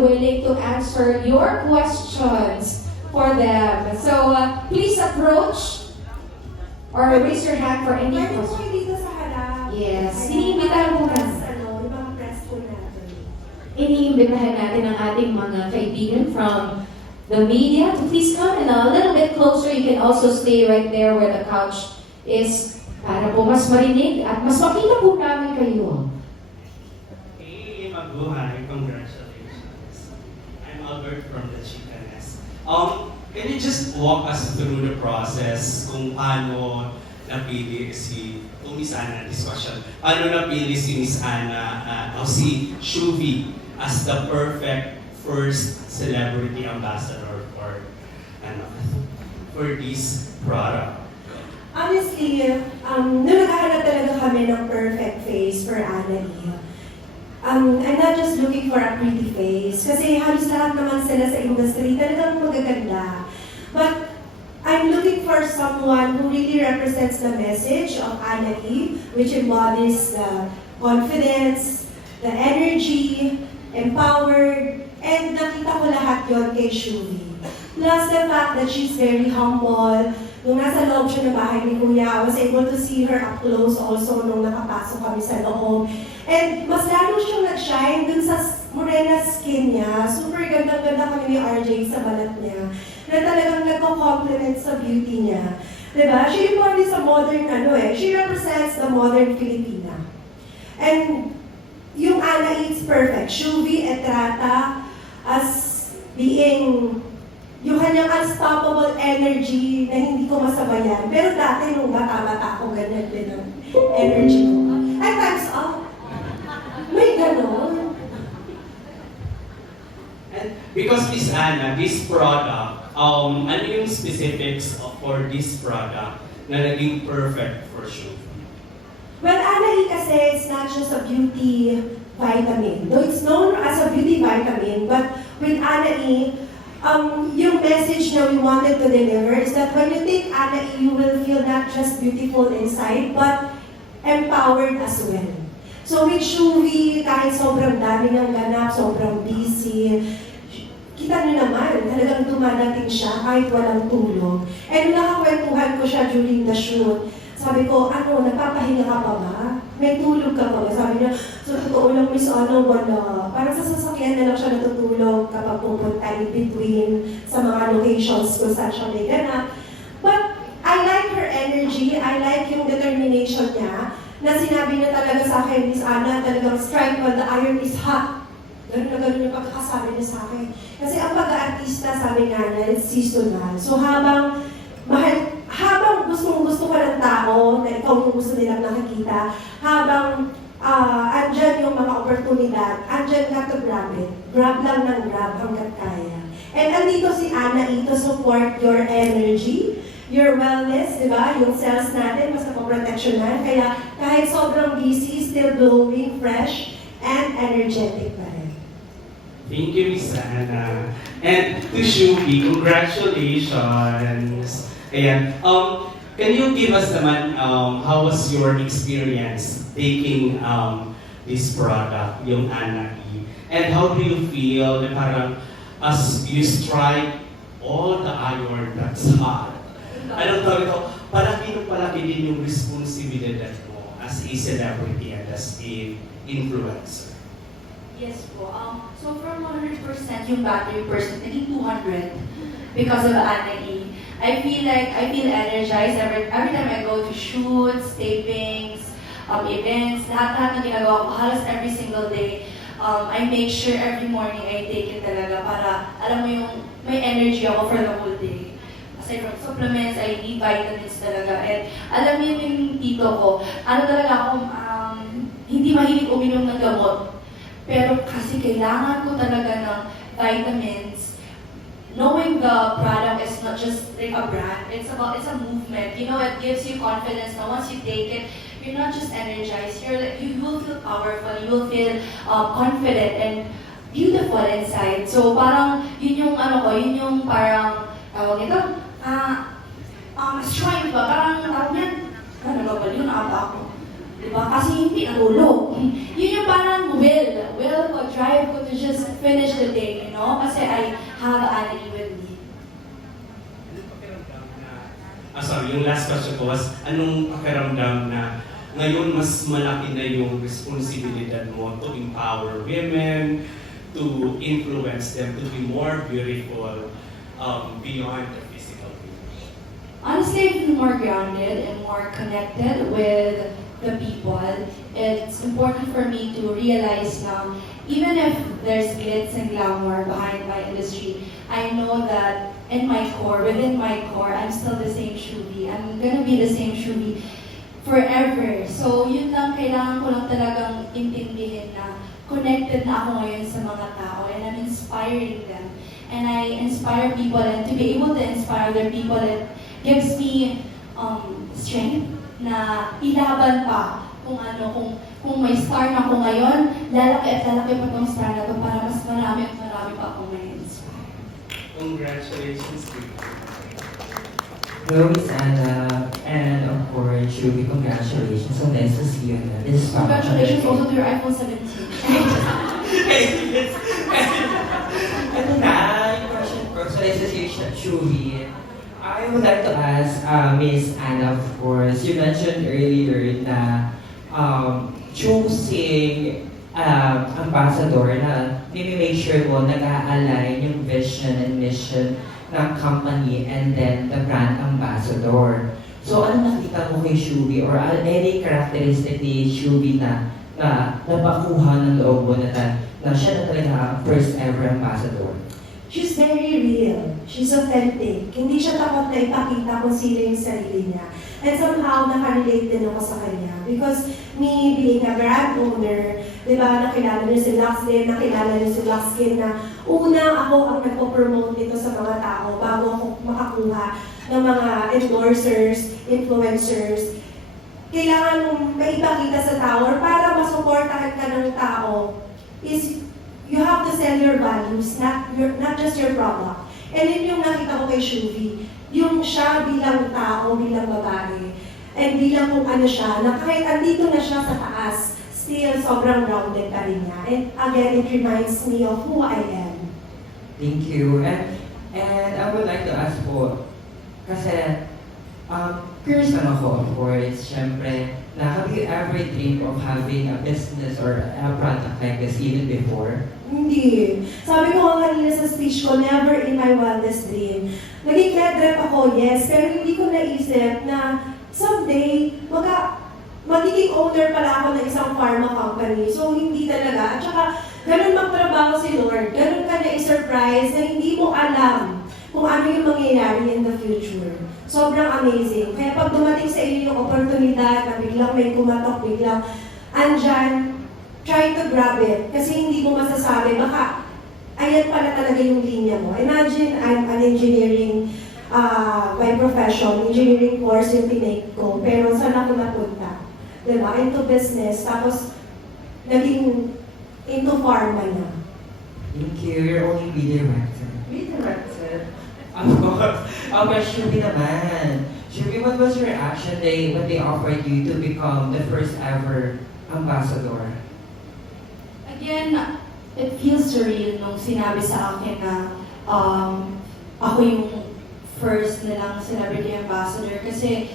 willing to answer your questions for them. So please approach or raise your hand for any Pwede po questions. kayo dito sa harap. Yes, Ayan, iniimbitahan po press, natin. yung mga press po natin. Iniimbitahan natin ang ating mga kaibigan from the media to please come in a little bit closer. You can also stay right there where the couch is para po mas marinig at mas makita po namin kayo. Hey, mabuhay. Congratulations. I'm Albert from the Chicanes. Can you just walk us through the process kung paano napili si Miss Ana, this question, paano napili si Miss Ana o si Shuvi as the perfect first celebrity ambassador for this product? Honestly, nung naghahanap talaga kami ng perfect face for Annalie, I'm not just looking for a pretty face, kasi halos lahat naman sila sa industry talagang magaganda. But I'm looking for someone who really represents the message of Annalie, which embodies the confidence, the energy, empowered, and nakita ko lahat yon kay Shuvi. Plus the fact that she's very humble. Nung nasa loob siya ng bahay ni Kuya, I was able to see her up close also nung nakapasok kami sa loob. And mas lalo siyang nag-shine dun sa morena skin niya. Super ganda-ganda kami ni RJ sa balat niya. Na talagang nagko-compliment sa beauty niya. Diba? She embodies a modern she represents the modern Filipina. And yung Ana Eats Perfect, Shuvi Etrata as being yung kanyang unstoppable energy na hindi ko masabayan. Pero dati nung bata-bata ako, ganyan din ang energy ko. At times up, may ganon. And because Miss Ana, this product, ano yung specifics for this product na naging perfect for Shuvi? Well, Annalie kasi it's not just a beauty vitamin. Though it's known as a beauty vitamin, but with Annalie, yung message na we wanted to deliver is that when you take Annalie, you will feel not just beautiful inside, but empowered as well. So with Shuvi, kahit sobrang dami ng ganap, sobrang busy, kita niyo naman, talagang dumadating siya kahit walang tulog. And nakakwentuhan ko siya during the shoot. Sabi ko, nagpapahinga ka pa ba? May tulog ka pa ba? Sabi niya, so totoo lang, Miss Ana, wala. Parang sa sasakyan na lang siya natutulog kapag pupunta in between sa mga locations kung saan siya may ganap. But I like her energy, I like yung determination niya, na sinabi niya talaga sa akin, Miss Ana, talagang strike while the iron is hot. Ganun na ganun yung pagkakasabi niya sa akin. Kasi ang pag-aartista, sabi nga niya, it's seasonal. So habang gustong-gusto ka ng tao, na ikaw yung gusto nilang nakikita, habang andyan yung mga oportunidad, andyan ka to grab it. Grab lang ng grab hanggat kaya. And andito si Ana to support your energy, your wellness, di ba? Yung cells natin, mas napoproteksyonan. Kaya kahit sobrang busy, still glowing, fresh, and energetic pa rin. Thank you, Miss Ana. And to Shuvi, congratulations. Ayan. Can you give us naman, how was your experience taking this product, yung Ana E? And how do you feel na parang as you strike all the iron that's hot? Anong tawag ito? Palaki din yung responsibilidad mo as a celebrity and as a influencer. Yes po. So from 100% yung battery percent, naging 200 because of Annalie. I feel energized every time I go to shoots, tapings, events, lahat ng ginagawa ko, halos every single day. I make sure every morning I take it talaga para, alam mo yung, may energy ako for the whole day. Aside from supplements, I need vitamins talaga. And alam niyo yung tito ko, talaga ako, hindi mahilig uminom ng gamot. Pero kasi kailangan ko talaga ng vitamins. Knowing the product is not just like a brand, it's a movement. You know, it gives you confidence na once you take it, you're not just energized, you will feel powerful, you will feel confident and beautiful inside. So parang yun yung parang, tawag ito, strength ba? Parang yan, yun ata ako. Diba? Kasi hindi natulog. Yun yung parang will ko, drive ko to just finish the day. have Annie with me. Sorry, yung last question ko was, anong pakiramdam na ngayon mas malaki na yung responsibilidad mo to empower women, to influence them to be more beautiful beyond the physical beauty? Honestly, I feel more grounded and more connected with the people. It's important for me to realize now, even if there's glitz and glamour behind my industry, I know that in my core, within my core, I'm still the same Shubi. I'm gonna be the same Shubi forever. So, yun lang, kailangan ko lang talagang intindihin na connected na ako ngayon sa mga tao and I'm inspiring them. And I inspire people, and to be able to inspire other people, it gives me strength na ilaban pa kung may star na ako ngayon, lalaki at lalaki pa tong star na to para mas marami at marami pa akong may inspire. Congratulations, Hello, Miss Anna, and of course, Shubi, congratulations. So nice to see you again. This is Papa. Congratulations also to your iPhone 17. Ito na, yung question ko. So nice to see you, Shubi. I would like to ask Miss Anna, of course, you mentioned earlier na choosing ambassador na make sure mo nag-a-align yung vision and mission ng company and then the brand ambassador. So ano nakita mo kay Shubi or any characteristic ni Shubi na napakuha ng loob mo na siya na talaga ang first ever ambassador? She's very real. She's authentic. Hindi siya takot na ipakita kung sino yung sarili niya. And somehow, nakarelate din ako sa kanya. Because me being a brand owner, di ba, nakilala niyo si Luxkin, nakilala niyo si Luxkin na una ako ang nagpo-promote dito sa mga tao bago ako makakuha ng mga endorsers, influencers. Kailangan mong maipakita sa tao or para masuportahan ka ng tao is you have to sell your values, not just your product. And yun yung nakita ko kay Shubi, yung siya bilang tao, bilang babae, and bilang kung ano siya, na kahit andito na siya sa taas, still sobrang grounded pa rin niya. And again, it reminds me of who I am. Thank you. And I would like to ask po, kasi curious lang ako, of course, syempre, have you ever dreamed of having a business or a product like this even before? Hindi. Sabi ko nga kanina sa speech ko, never in my wildest dream. Naging rep ako, yes, pero hindi ko naisip na someday, magiging owner pala ako ng isang pharma company. So, hindi talaga. At saka, ganun magtrabaho si Lord. Ganun ka na-surprise na hindi mo alam kung ano yung mangyayari in the future. Sobrang amazing. Kaya pag dumating sa inyo yung oportunidad na biglang may kumatok, biglang andyan, try to grab it. Kasi hindi mo masasabi, baka ayan pala talaga yung linya mo. Imagine, I'm an engineering by profession, engineering course yung tinake ko. Pero saan ako napunta? Diba? Into business. Tapos, naging into pharma na. Thank you. You're only redirected. Redirected? Of course. Okay, Shubi naman. Shubi, what was your reaction when they offered you to become the first ever ambassador? Again, it feels surreal nung sinabi sa akin na ako yung first nilang celebrity ambassador kasi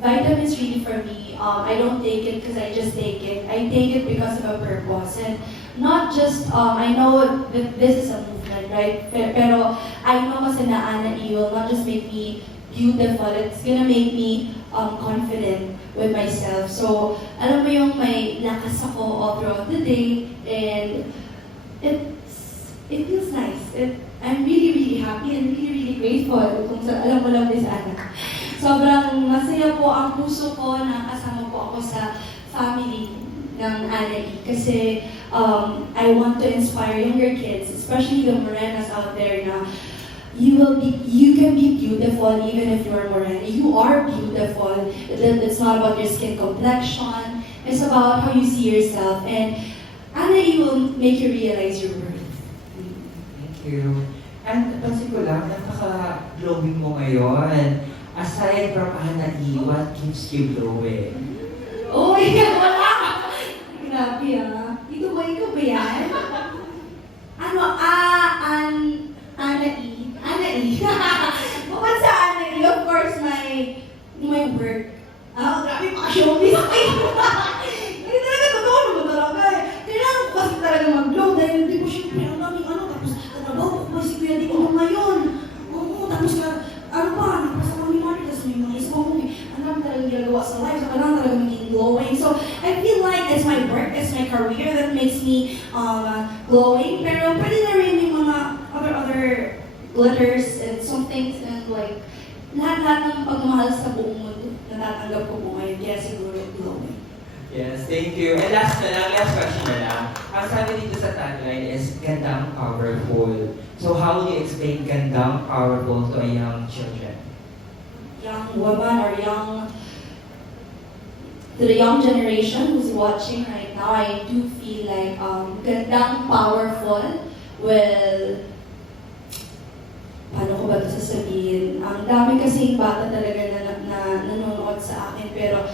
vitamins really for me, I don't take it because I just take it. I take it because of a purpose. And not just, I know that this is a movement, right? Pero I know kasi na Anna E will not just make me beautiful, it's gonna make me confident with myself. So, alam mo yung may lakas ako all throughout the day and it feels nice. I'm really, really happy and really, really grateful kung alam mo lang this, Anna. Sobrang masaya po ang puso ko na kasama po ako sa family ng Anna E. Kasi I want to inspire younger kids, especially the Morenas out there na you can be beautiful even if you're Morena. You are beautiful. It's not about your skin complexion. It's about how you see yourself. And Anna E will make you realize your worth. Thank you. And pansin ko lang, napaka-glowing mo ngayon. Aside from Anna E, what keeps you glowing? Uy, wala! Grabe ah. Ito ba, ikaw ba yan? Ano, glitters and some things and like lahat-lahat ng pagmamahal sa buong mundo natatanggap ko po ngayon. Kaya siguro glowing. Yes, thank you. And last question na lang. Ang sabi dito sa tagline is, gandang powerful. So how do you explain gandang powerful to young children? Young woman or to the young generation who's watching right now, I do feel like gandang powerful will, paano ko ba ito sasabihin? Ang dami kasing bata talaga na nanonood sa akin, pero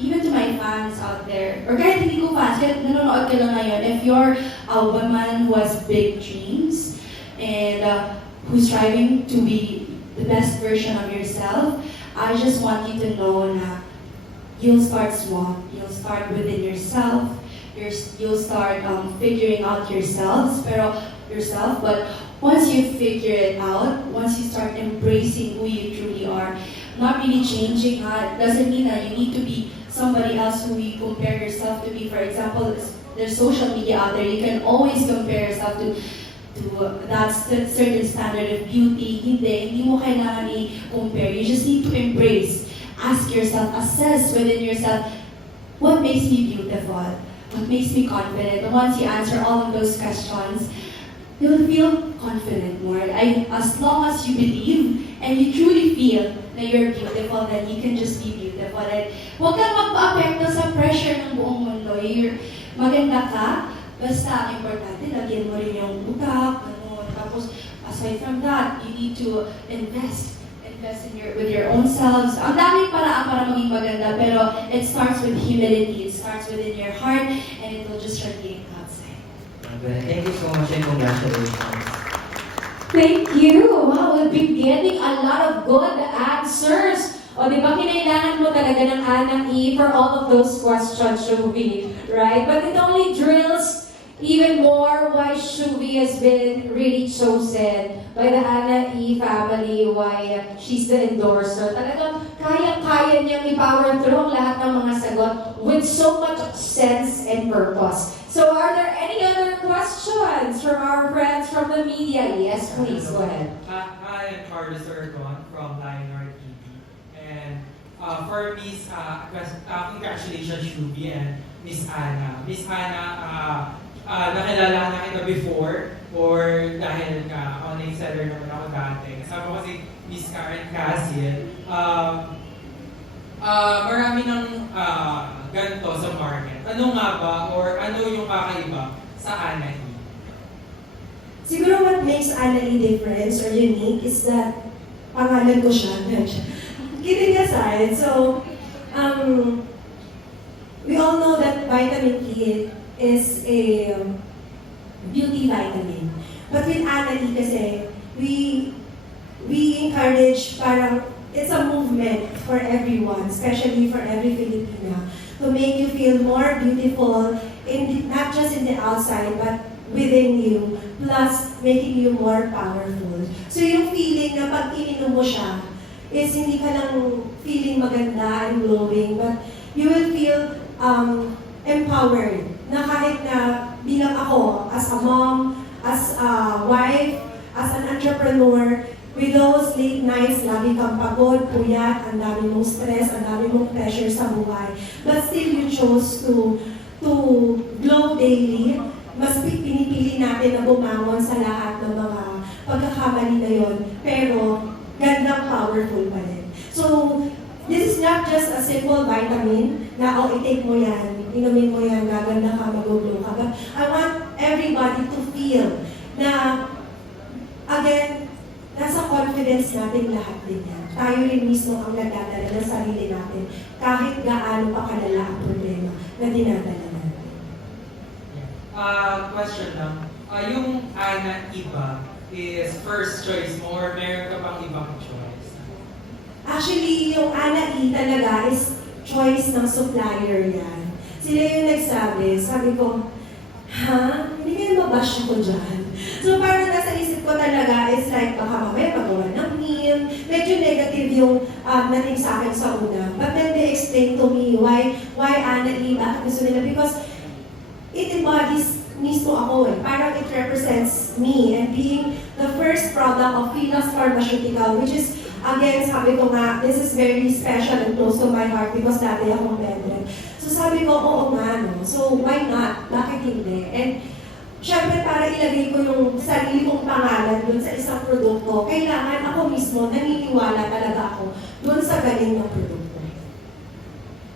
even to my fans out there, or kahit hindi ko fans, kahit nanonood ka lang ngayon, if you're a woman who has big dreams and who's striving to be the best version of yourself, I just want you to know na you'll start small. You'll start within yourself. You'll start figuring out yourself, but once you figure it out, once you start embracing who you truly are, not really changing, doesn't mean that you need to be somebody else who you compare yourself to be. For example, there's social media out there. You can always compare yourself to that certain standard of beauty. Hindi mo kailangan i-compare. You just need to embrace. Ask yourself, assess within yourself, what makes me beautiful? What makes me confident? And once you answer all of those questions, you'll feel confident more. As long as you believe and you truly feel that you're beautiful, then you can just be beautiful. And huwag kang magpa-apekto sa pressure ng buong mundo. Maganda ka, basta importante, lagyan mo rin yung utak, tapos aside from that, you need to invest with your own selves. Ang daming paraan para maging maganda, pero it starts with humility. It starts within your heart, and it will just radiate outside. Thank you so much and congratulations. Thank you! Wow, we've been getting a lot of good answers. O, di ba, kinailangan mo talaga ng Ana E for all of those questions, Shuvi, right? But it only drills even more why Shuvi has been really chosen by the Ana E family, why she's the endorser. Talagang kayang-kaya niyang i-power through ang lahat ng mga sagot with so much sense and purpose. So are there any other questions from our friends from the media? Yes, please, go ahead. I am Carlos Ergon from Lionheart TV. And for Miss, congratulations, Shubi and Miss Ana. Miss Ana, nakilala na kita before or dahil online seller naman ako dati. Kasama ko si Miss Karen Casil. Marami ng ganito sa market. Ano nga ba or ano yung kakaiba sa Ana E? Siguro what makes Ana E difference or unique is that pangalan ko siya. Kidding aside, so we all know that vitamin E is a beauty vitamin. But with Ana E kasi, we encourage parang it's a movement for everyone, especially for every Filipina, to make you feel more beautiful, not just in the outside, but within you, plus making you more powerful. So yung feeling na pag ininom mo siya, is hindi ka lang feeling maganda and glowing, but you will feel empowered. Na kahit na bilang ako, as a mom, as a wife, as an entrepreneur, with those late nights, lagi kang pagod, puyat, ang dami mong stress, ang dami mong pressure sa buhay. But still, you chose to glow daily. Mas pinipili natin na bumangon sa lahat ng mga pagkakamali na yon, pero gandang powerful pa rin. So, this is not just a simple vitamin na, i-take mo yan, inumin mo yan, gaganda ka, mag-glow ka. But I want everybody to feel na, again, nasa confidence natin lahat din yan. Tayo rin mismo ang nagdadala ng sarili natin kahit gaano pa kalala ang problema na dinadala natin. Question lang. Yung Ana iba is first choice mo or meron ka pang ibang choice? Actually, yung Ana E talaga is choice ng supplier yan. Sila yung nagsabi, sabi ko, hindi kayo mabash ako dyan. So parang nasa isip ko talaga is like, baka mamaya magawa ng meme. Medyo negative yung nating sa akin sa una. But then they explained to me why Ana E, bakit gusto nila. Because it embodies mismo ako eh. Parang it represents me and being the first product of Philas Pharmaceutical, which is, again, sabi ko nga, this is very special and close to my heart because dati akong bedroom. So sabi ko, oo nga, no? So why not? Bakit hindi? And syempre, para ilagay ko yung sarili kong pangalan dun sa isang produkto, kailangan ako mismo naniniwala talaga ako dun sa galing ng produkto.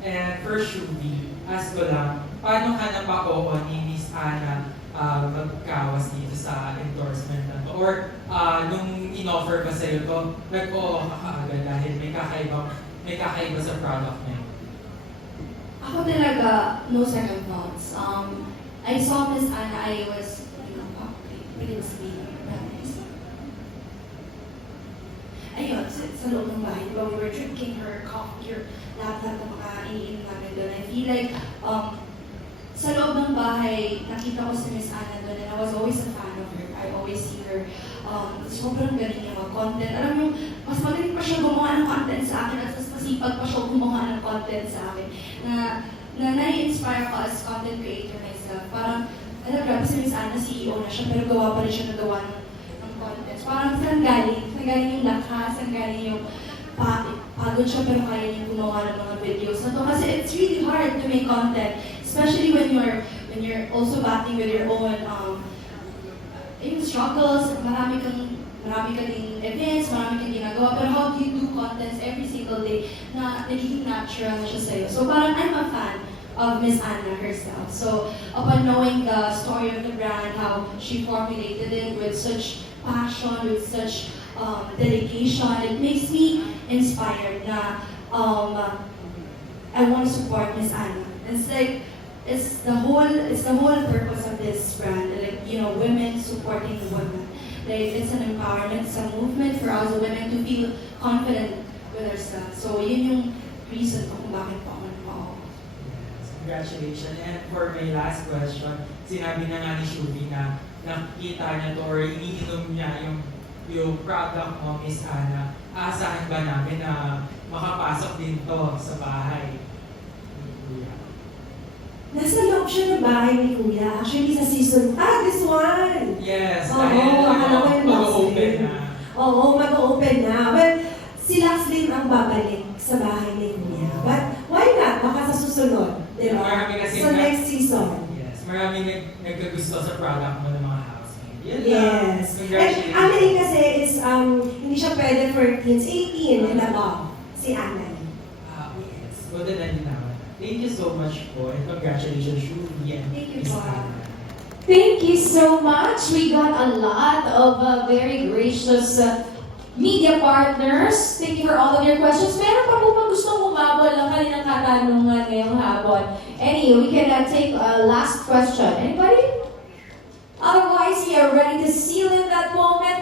And for Shubi, ask ko lang, paano ka napako ni Miss Ana magkawas dito sa endorsement na to? Or nung in-offer pa sa'yo to, nag-oo ka kaagad dahil may kakaiba sa product na yun? Ako talaga, no second thoughts. I saw Miss Anna, I was, previously, ayun, sa loob ng bahay, diba, we were drinking her coffee, or lahat ng mga iniinom namin doon. I feel like, sa loob ng bahay, nakita ko si Miss Anna doon, and I was always a fan of her. I always see her, sobrang galing niya mag-content. Alam mo, mas magaling pa siya gumawa ng content sa akin, at mas masipag pa siya gumawa ng content sa akin, na nai-inspire ko as content creator myself. Parang, grabe si Miss Anna, CEO na siya, pero gawa pa rin siya nagawa ng contents. Parang saan galing yung lakas, saan galing yung pagod siya, pero kaya niya gumawa ng mga videos na to. Kasi it's really hard to make content, especially when you're also battling with your own yung struggles, marami ka ding events, marami kang ginagawa, pero how do you do contents every single day na nagiging natural na siya sa'yo? So parang I'm a fan of Miss Anna herself. So upon knowing the story of the brand, how she formulated it with such passion, with such dedication, it makes me inspired na I want to support Miss Anna. It's like it's the whole purpose of this brand, like, you know, women supporting women. Like, it's an empowerment, it's a movement for us women to feel confident with ourselves. So yun yung reason kung bakit po ako nagpako. Yes, congratulations. And for my last question, sinabi na nga ni Shubi na nakikita niya to or iniinom niya yung product mo, Miss Ana. Aasahan ba namin na makapasok din to sa bahay? Nasa loob siya ng bahay ni Kuya. Actually, sa season, this one! Yes, Oo, dahil akala ko yung mag-open Lux na. Oo, mag-open na. Well, si Lux din ang babalik sa bahay ni Kuya. But why not? Baka sa susunod. Diba? Marami kasi So next season. Yes, marami nagkagusto sa product mo ng mga housemates. Yan lang. Yes. And Congratulations. Annalyn kasi is, hindi siya pwede for teens, 18 and above. Si Annalyn. Yes. Well, then, naman. Thank you so much po and congratulations, Shubi and Thank you Miss po. Ana. Thank you so much. We got a lot of very gracious media partners. Thank you for all of your questions. Meron pa po bang gustong humabol ng kanilang katanungan ngayong hapon? Anyway, we can take a last question. Anybody? Otherwise, we are ready to seal in that moment.